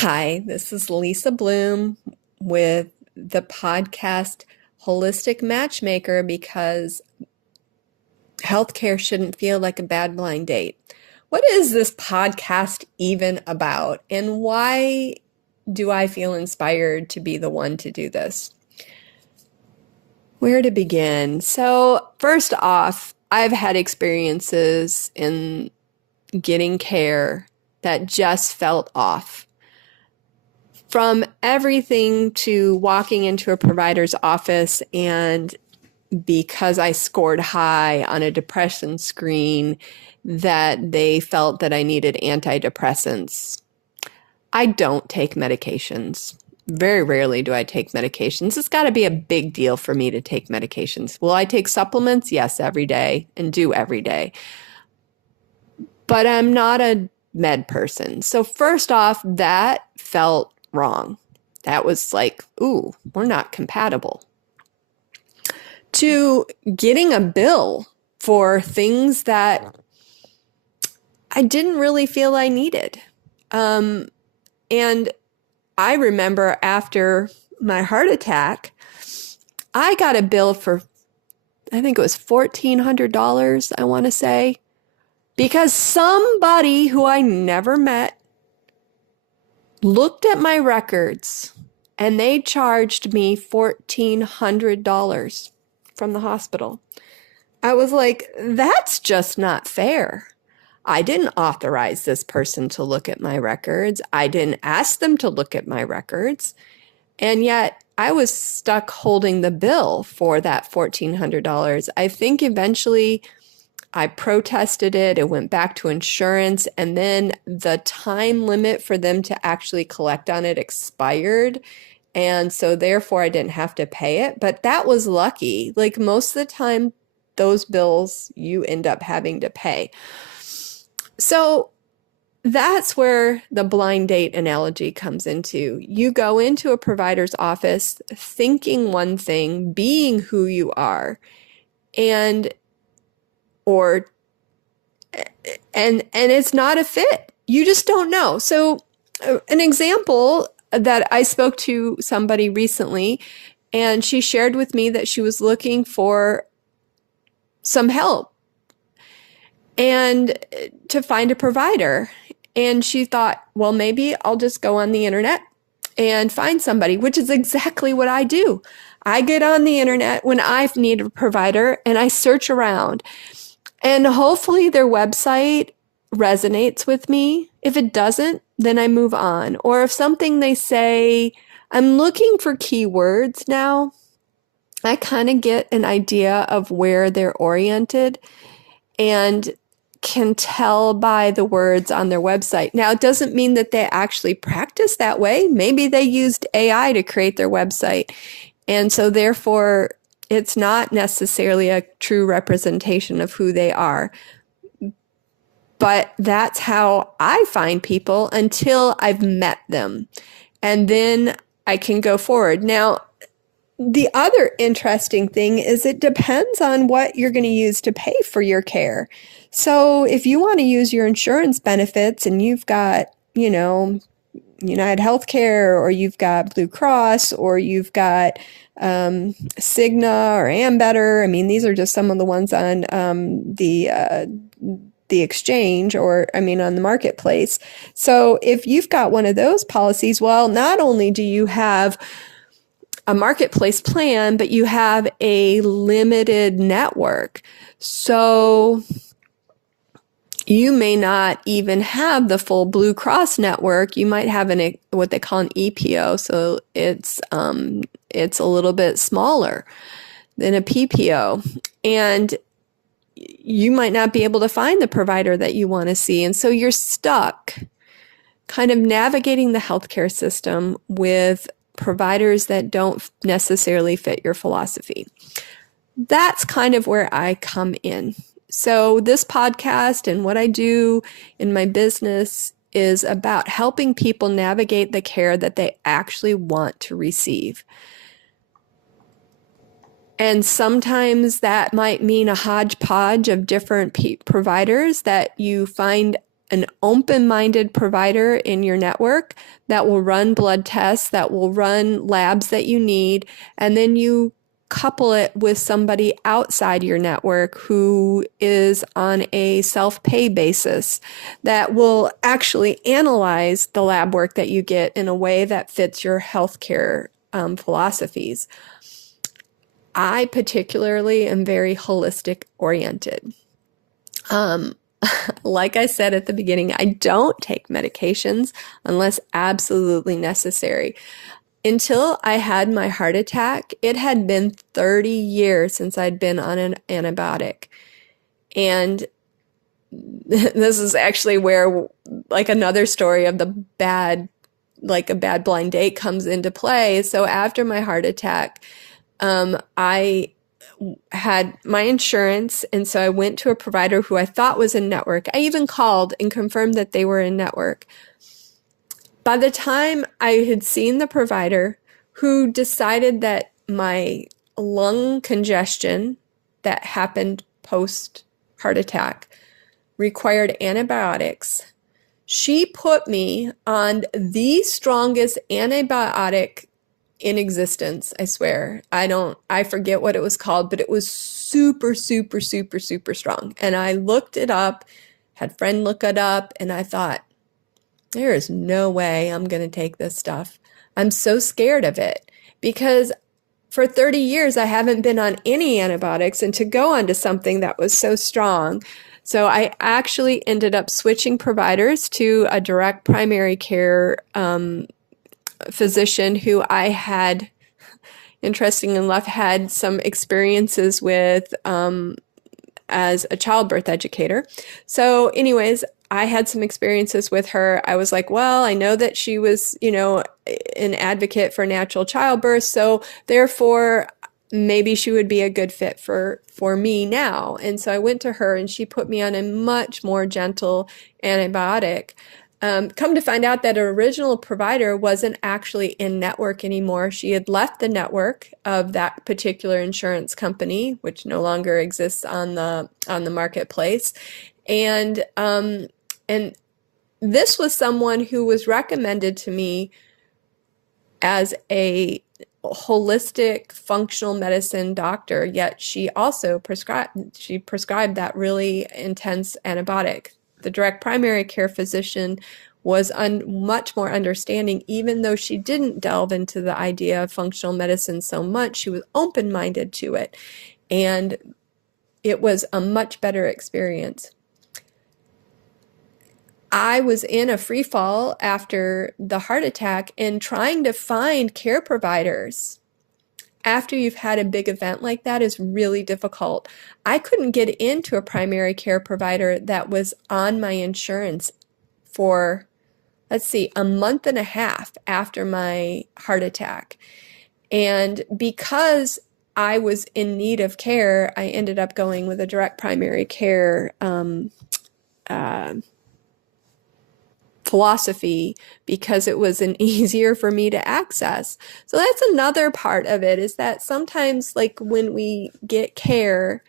Hi, this is Lisa Bloom with the podcast Holistic Matchmaker because healthcare shouldn't feel like a bad blind date. What is this podcast even about, and why do I feel inspired to be the one to do this? Where to begin? So, first off, I've had experiences in getting care that just felt off. From everything to walking into a provider's office and because I scored high on a depression screen, that they felt that I needed antidepressants. I don't take medications. Very rarely do I take medications. It's got to be a big deal for me to take medications. Will I take supplements? Yes, every day, and do every day. But I'm not a med person. So first off, that felt wrong. That was like, ooh, we're not compatible. To getting a bill for things that I didn't really feel I needed. And I remember after my heart attack, I got a bill for, I think it was $1,400, I want to say, because somebody who I never met looked at my records and they charged me $1,400 from the hospital. I was like, that's just not fair. I didn't authorize this person to look at my records. I didn't ask them to look at my records. And yet I was stuck holding the bill for that $1,400. I think eventually I protested it. It went back to insurance. And then the time limit for them to actually collect on it expired. And so therefore I didn't have to pay it. But that was lucky. Like most of the time, those bills you end up having to pay. So that's where the blind date analogy comes into. You go into a provider's office thinking one thing, being who you are, and it's not a fit. You just don't know. So an example that I spoke to somebody recently, and she shared with me that she was looking for some help and to find a provider. And she thought, well, maybe I'll just go on the internet and find somebody, which is exactly what I do. I get on the internet when I need a provider and I search around. And hopefully their website resonates with me. If it doesn't, then I move on. Or if something they say, I'm looking for keywords now, I kind of get an idea of where they're oriented and can tell by the words on their website. Now, it doesn't mean that they actually practice that way. Maybe they used AI to create their website. And so therefore, it's not necessarily a true representation of who they are. But that's how I find people until I've met them. And then I can go forward. Now, the other interesting thing is it depends on what you're going to use to pay for your care. So if you want to use your insurance benefits and you've got, United Healthcare, or you've got Blue Cross, or you've got Cigna or Ambetter. I mean, these are just some of the ones on the exchange, or on the marketplace. So if you've got one of those policies, well, not only do you have a marketplace plan, but you have a limited network. So you may not even have the full Blue Cross network. You might have what they call an EPO. So it's a little bit smaller than a PPO. And you might not be able to find the provider that you want to see. And so you're stuck kind of navigating the healthcare system with providers that don't necessarily fit your philosophy. That's kind of where I come in. So this podcast and what I do in my business is about helping people navigate the care that they actually want to receive. And sometimes that might mean a hodgepodge of different providers that you find an open-minded provider in your network that will run blood tests, that will run labs that you need, and then you couple it with somebody outside your network who is on a self-pay basis that will actually analyze the lab work that you get in a way that fits your healthcare philosophies. I particularly am very holistic oriented. Like I said at the beginning, I don't take medications unless absolutely necessary. Until I had my heart attack, it had been 30 years since I'd been on an antibiotic. And this is actually where, like, another story of the bad, like a bad blind date comes into play. So after my heart attack, I had my insurance, and so I went to a provider who I thought was in network. I even called and confirmed that they were in network. By the time I had seen the provider who decided that my lung congestion that happened post heart attack required antibiotics, she put me on the strongest antibiotic in existence, I swear. I forget what it was called, but it was super, super, super, super strong. And I looked it up, had a friend look it up, and I thought, there is no way I'm going to take this stuff. I'm so scared of it because for 30 years, I haven't been on any antibiotics, and to go onto something that was so strong. So I actually ended up switching providers to a direct primary care physician who I had, interesting enough, had some experiences with as a childbirth educator. So anyways, I had some experiences with her. I was like, well, I know that she was, an advocate for natural childbirth. So therefore, maybe she would be a good fit for me now. And so I went to her and she put me on a much more gentle antibiotic. Come to find out that her original provider wasn't actually in network anymore. She had left the network of that particular insurance company, which no longer exists on the marketplace. And this was someone who was recommended to me as a holistic functional medicine doctor, yet she also prescribed that really intense antibiotic. The direct primary care physician was much more understanding, even though she didn't delve into the idea of functional medicine so much. She was open-minded to it, and it was a much better experience. I was in a free fall after the heart attack and trying to find care providers after you've had a big event like that is really difficult. I couldn't get into a primary care provider that was on my insurance for, let's see, a month and a half after my heart attack. And because I was in need of care, I ended up going with a direct primary care philosophy because it was easier for me to access. So that's another part of it, is that sometimes, like, when we get care,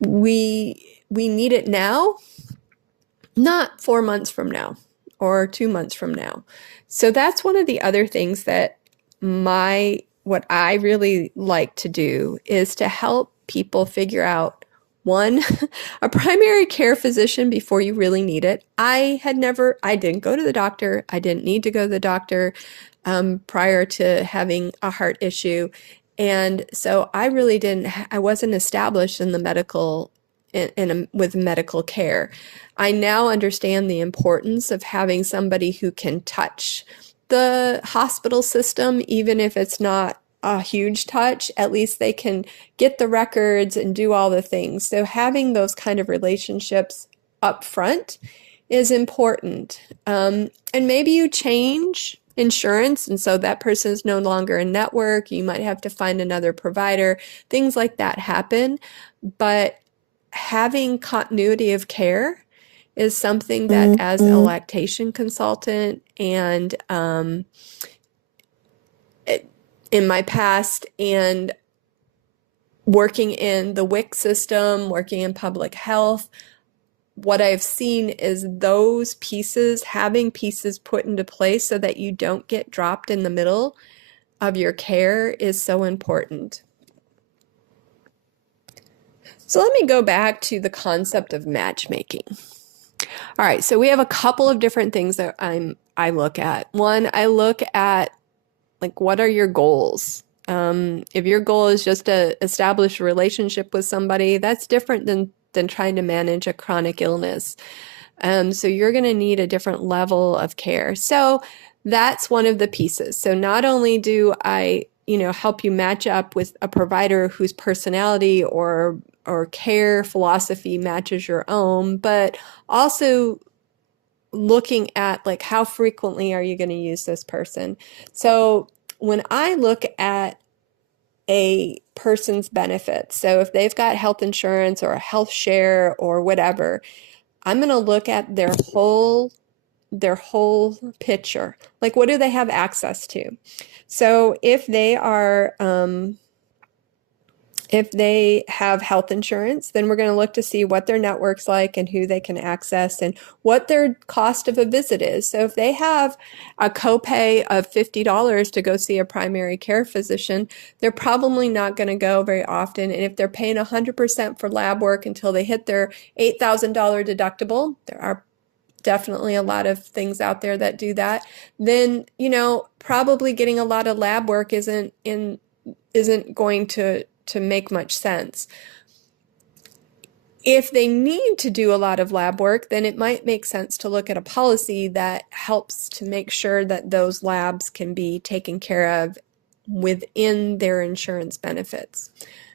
we need it now, not 4 months from now or 2 months from now. So that's one of the other things that what I really like to do is to help people figure out, one, a primary care physician before you really need it. I didn't go to the doctor. I didn't need to go to the doctor prior to having a heart issue. And so I wasn't established in the medical, with medical care. I now understand the importance of having somebody who can touch the hospital system, even if it's not a huge touch. At least they can get the records and do all the things. So having those kind of relationships up front is important. And maybe you change insurance, and so that person is no longer in network. You might have to find another provider. Things like that happen. But having continuity of care is something that, as a lactation consultant and in my past, and working in the WIC system, working in public health, what I've seen is those pieces, having pieces put into place so that you don't get dropped in the middle of your care is so important. So let me go back to the concept of matchmaking. All right, so we have a couple of different things that I look at. One, I look at like what are your goals? If your goal is just to establish a relationship with somebody, that's different than trying to manage a chronic illness. So you're going to need a different level of care. So that's one of the pieces. So not only do I, help you match up with a provider whose personality or care philosophy matches your own, but also looking at like how frequently are you going to use this person. So when I look at a person's benefits, so if they've got health insurance or a health share or whatever, I'm going to look at their whole picture. Like, what do they have access to? So if they have health insurance, then we're going to look to see what their network's like and who they can access and what their cost of a visit is. So if they have a copay of $50 to go see a primary care physician, they're probably not going to go very often. And if they're paying 100% for lab work until they hit their $8,000 deductible, there are definitely a lot of things out there that do that, then, probably getting a lot of lab work isn't going to make much sense. If they need to do a lot of lab work, then it might make sense to look at a policy that helps to make sure that those labs can be taken care of within their insurance benefits.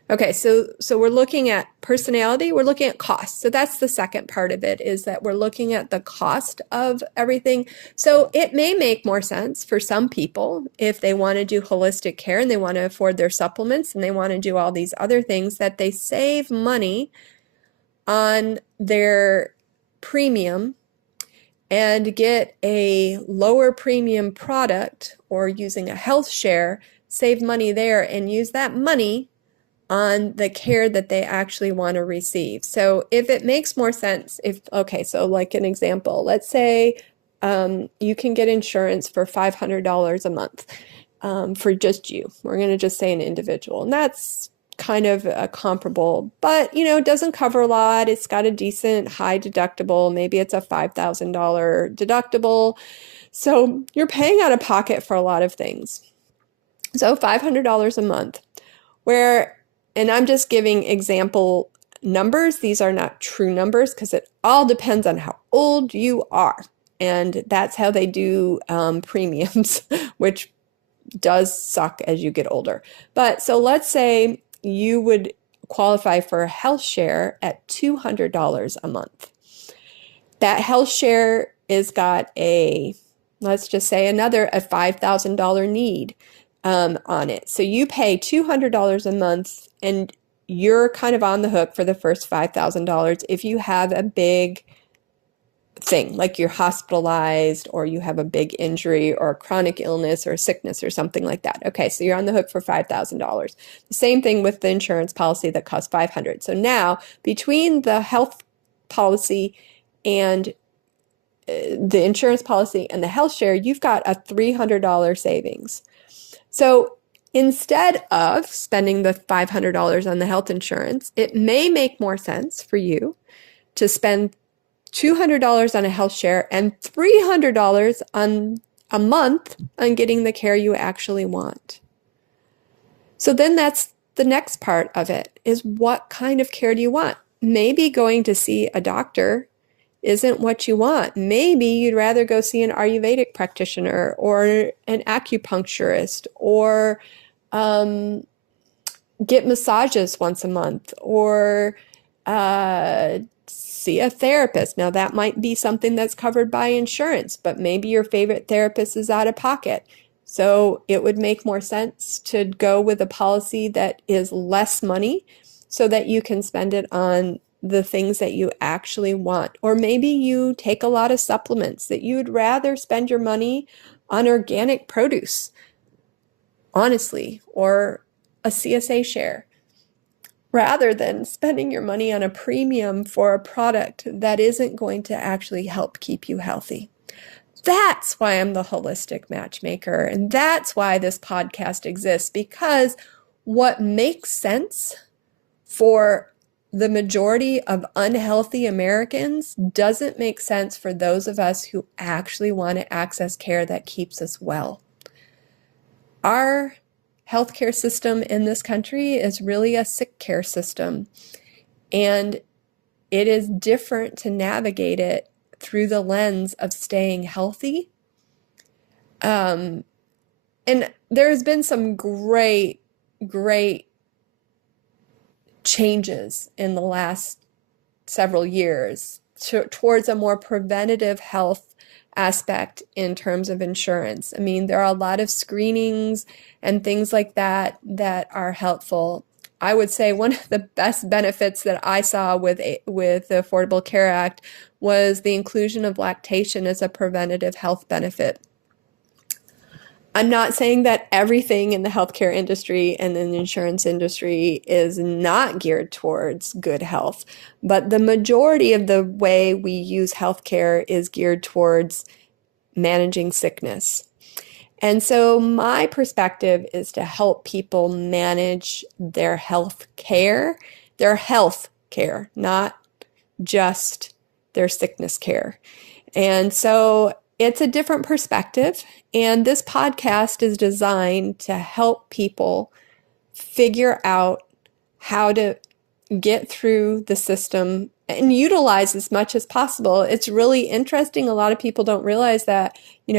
Okay, so we're looking at personality, we're looking at cost. So that's the second part of it, is that we're looking at the cost of everything. So it may make more sense for some people if they want to do holistic care and they want to afford their supplements and they want to do all these other things, that they save money on their premium and get a lower premium product, or using a health share, save money there and use that money on the care that they actually want to receive. So if it makes more sense, so like an example, let's say you can get insurance for $500 a month for just you. We're going to just say an individual. And that's kind of a comparable, but it doesn't cover a lot. It's got a decent high deductible. Maybe it's a $5,000 deductible. So you're paying out of pocket for a lot of things. So $500 a month, and I'm just giving example numbers. These are not true numbers because it all depends on how old you are. And that's how they do premiums, which does suck as you get older. But so let's say you would qualify for a health share at $200 a month. That health share is got let's just say a $5,000 need on it. So you pay $200 a month and you're kind of on the hook for the first $5,000 if you have a big thing, like you're hospitalized or you have a big injury or a chronic illness or a sickness or something like that. Okay, so you're on the hook for $5,000. The same thing with the insurance policy that costs $500. So now between the health policy and the insurance policy and the health share, you've got a $300 savings. So instead of spending the $500 on the health insurance, it may make more sense for you to spend $200 on a health share and $300 on a month on getting the care you actually want. So then that's the next part of it, is what kind of care do you want? Maybe going to see a doctor isn't what you want. Maybe you'd rather go see an Ayurvedic practitioner or an acupuncturist, or get massages once a month, or see a therapist. Now that might be something that's covered by insurance, but maybe your favorite therapist is out of pocket. So it would make more sense to go with a policy that is less money so that you can spend it on the things that you actually want. Or maybe you take a lot of supplements that you'd rather spend your money on organic produce, honestly, or a CSA share. rather than spending your money on a premium for a product that isn't going to actually help keep you healthy. That's why I'm the holistic matchmaker. And that's why this podcast exists, because what makes sense for the majority of unhealthy Americans doesn't make sense for those of us who actually want to access care that keeps us well. Our healthcare system in this country is really a sick care system, and it is different to navigate it through the lens of staying healthy. And there's been some great changes in the last several years towards a more preventative health aspect in terms of insurance. I mean, there are a lot of screenings and things like that that are helpful. I would say one of the best benefits that I saw with the Affordable Care Act was the inclusion of lactation as a preventative health benefit. I'm not saying that everything in the healthcare industry and in the insurance industry is not geared towards good health, but the majority of the way we use healthcare is geared towards managing sickness. And so my perspective is to help people manage their health care, not just their sickness care. And so it's a different perspective. And this podcast is designed to help people figure out how to get through the system and utilize as much as possible. It's really interesting. A lot of people don't realize that,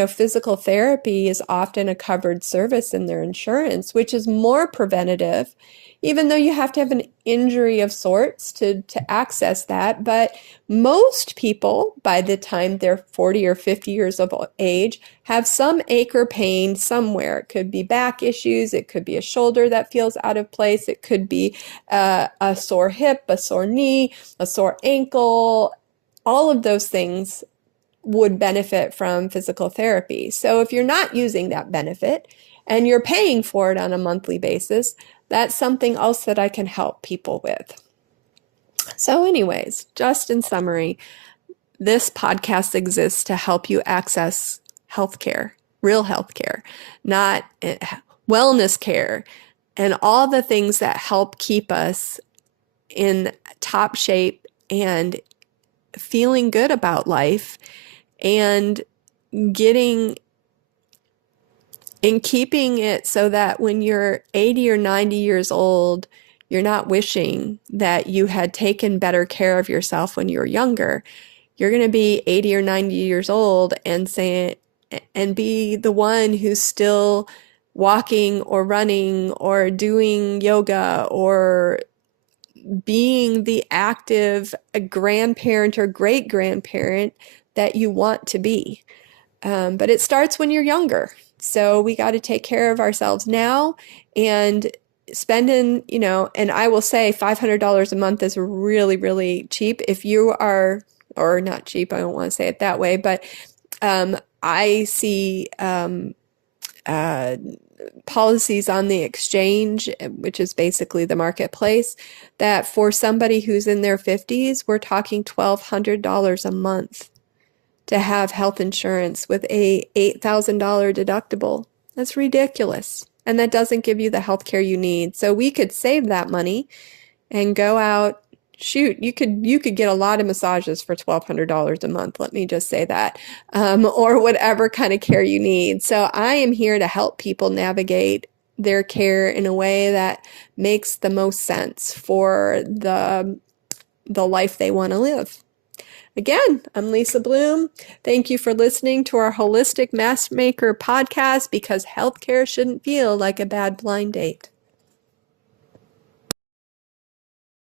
physical therapy is often a covered service in their insurance, which is more preventative, even though you have to have an injury of sorts to access that. But most people, by the time they're 40 or 50 years of age, have some ache or pain somewhere. It could be back issues. It could be a shoulder that feels out of place. It could be a sore hip, a sore knee, a sore ankle. All of those things would benefit from physical therapy. So if you're not using that benefit and you're paying for it on a monthly basis, that's something else that I can help people with. So anyways, just in summary, this podcast exists to help you access healthcare, real healthcare, not wellness care, and all the things that help keep us in top shape and feeling good about life and keeping it so that when you're 80 or 90 years old, you're not wishing that you had taken better care of yourself when you were younger. You're going to be 80 or 90 years old and be the one who's still walking or running or doing yoga or being the active grandparent or great-grandparent that you want to be. But it starts when you're younger. So we got to take care of ourselves now, and spending, and I will say $500 a month is really, really cheap if you are, or not cheap, I don't want to say it that way, but I see policies on the exchange, which is basically the marketplace, that for somebody who's in their 50s, we're talking $1,200 a month to have health insurance with a $8,000 deductible. That's ridiculous. And that doesn't give you the health care you need. So we could save that money and go out. Shoot, you could get a lot of massages for $1,200 a month. Let me just say that, or whatever kind of care you need. So I am here to help people navigate their care in a way that makes the most sense for the life they want to live. Again, I'm Lisa Bloom. Thank you for listening to our Holistic Matchmaker podcast, because healthcare shouldn't feel like a bad blind date.